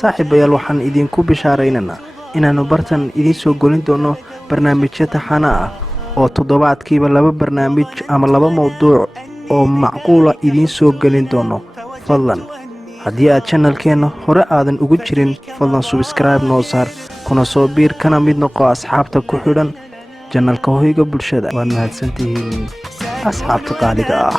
saaxiibayaal waxaan idinku bishaaraynaynaa inaanu bartan idiin soo gelin doono barnaamijyo taxane ah oo toddobaadkiiba 2 barnaamij ama 2 mowduuc oo macquula idiin soo gelin doono. fadlan haddii aad channelkeena hore aadan ugu jirin, fadlan subscribe noo saar, kuna soo biir kana mid noqo asxaabta ku xidhan channelka Hoyga Bulshada. Waad mahadsantihiin asxaabta qaaliga ah.